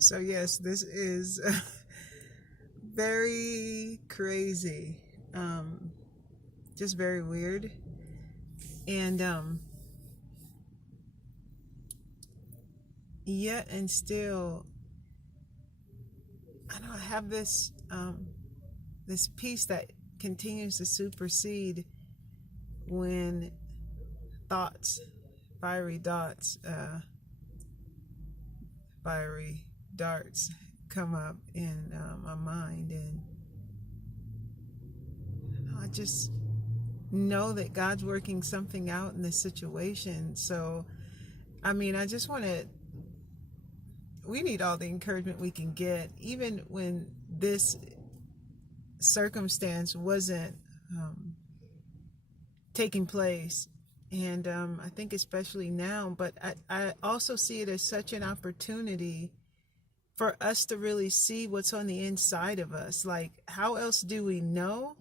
So yes, this is very crazy. Um, just very weird. And yet and still I don't have this peace that continues to supersede when thoughts, fiery dots, fiery darts come up in my mind, and I just know that God's working something out in this situation. So, I mean, I just want to, we need all the encouragement we can get, even when this circumstance wasn't taking place. And I think especially now, but I also see it as such an opportunity for us to really see what's on the inside of us. Like, how else do we know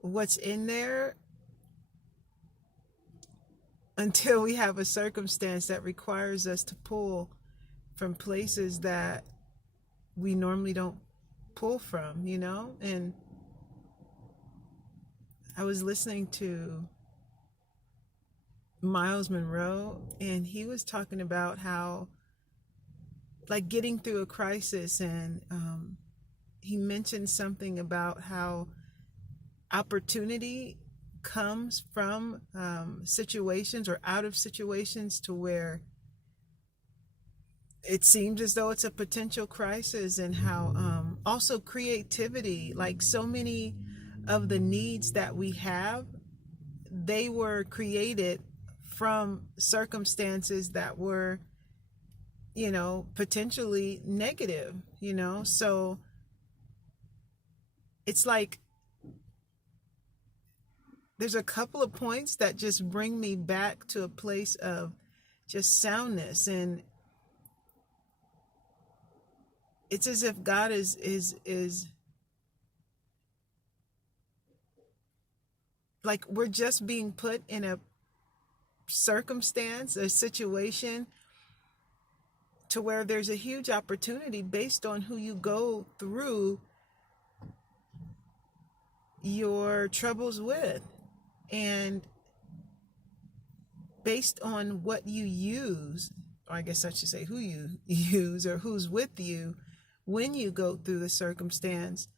what's in there until we have a circumstance that requires us to pull from places that we normally don't pull from, you know? And I was listening to Miles Monroe, and he was talking about how, like, getting through a crisis, and he mentioned something about how opportunity comes from situations or out of situations to where it seems as though it's a potential crisis, and how also creativity, like so many of the needs that we have, they were created from circumstances that were, you know, potentially negative, you know? So it's like there's a couple of points that just bring me back to a place of just soundness. And it's as if God is like, we're just being put in a circumstance, a situation, to where there's a huge opportunity based on who you go through your troubles with, and based on what you use, or I guess I should say who you use or who's with you when you go through the circumstance,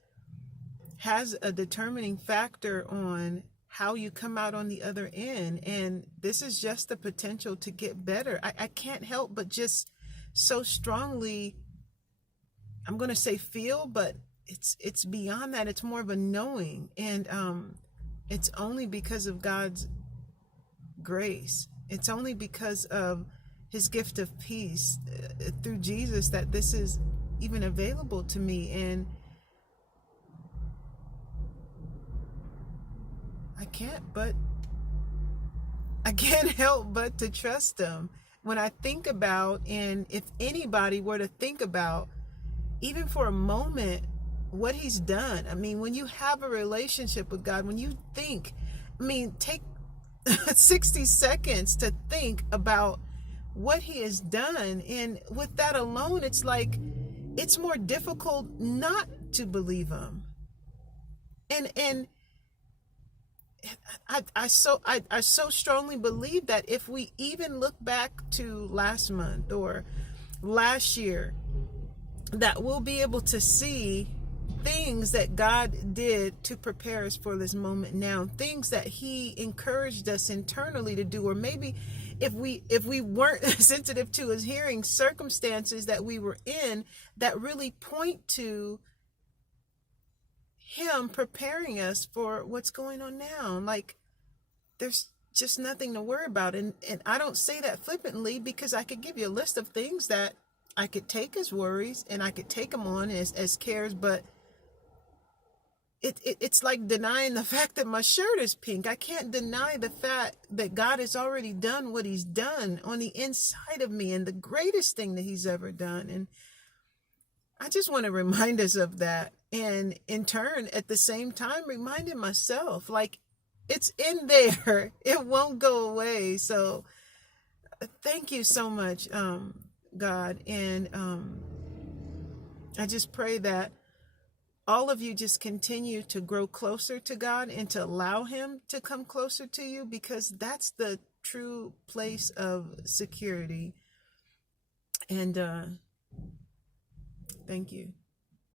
has a determining factor on how you come out on the other end. And this is just the potential to get better. I can't help but just so strongly, I'm going to say feel, but it's beyond that. It's more of a knowing. And it's only because of God's grace. It's only because of his gift of peace through Jesus that this is even available to me. And I can't help but to trust him. When I think about, and if anybody were to think about, even for a moment, what he's done. I mean, when you have a relationship with God, when you think, I mean, take 60 seconds to think about what he has done. And with that alone, it's like, it's more difficult not to believe him. And I so strongly believe that if we even look back to last month or last year, that we'll be able to see things that God did to prepare us for this moment now, things that he encouraged us internally to do, or maybe if we weren't sensitive to his hearing, circumstances that we were in that really point to him preparing us for what's going on now. Like, there's just nothing to worry about. And I don't say that flippantly, because I could give you a list of things that I could take as worries and I could take them on as cares, but it's like denying the fact that my shirt is pink. I can't deny the fact that God has already done what he's done on the inside of me, and the greatest thing that he's ever done. And I just want to remind us of that. And in turn, at the same time, reminding myself, like, it's in there. It won't go away. So thank you so much, God. And I just pray that all of you just continue to grow closer to God and to allow him to come closer to you, because that's the true place of security. And thank you.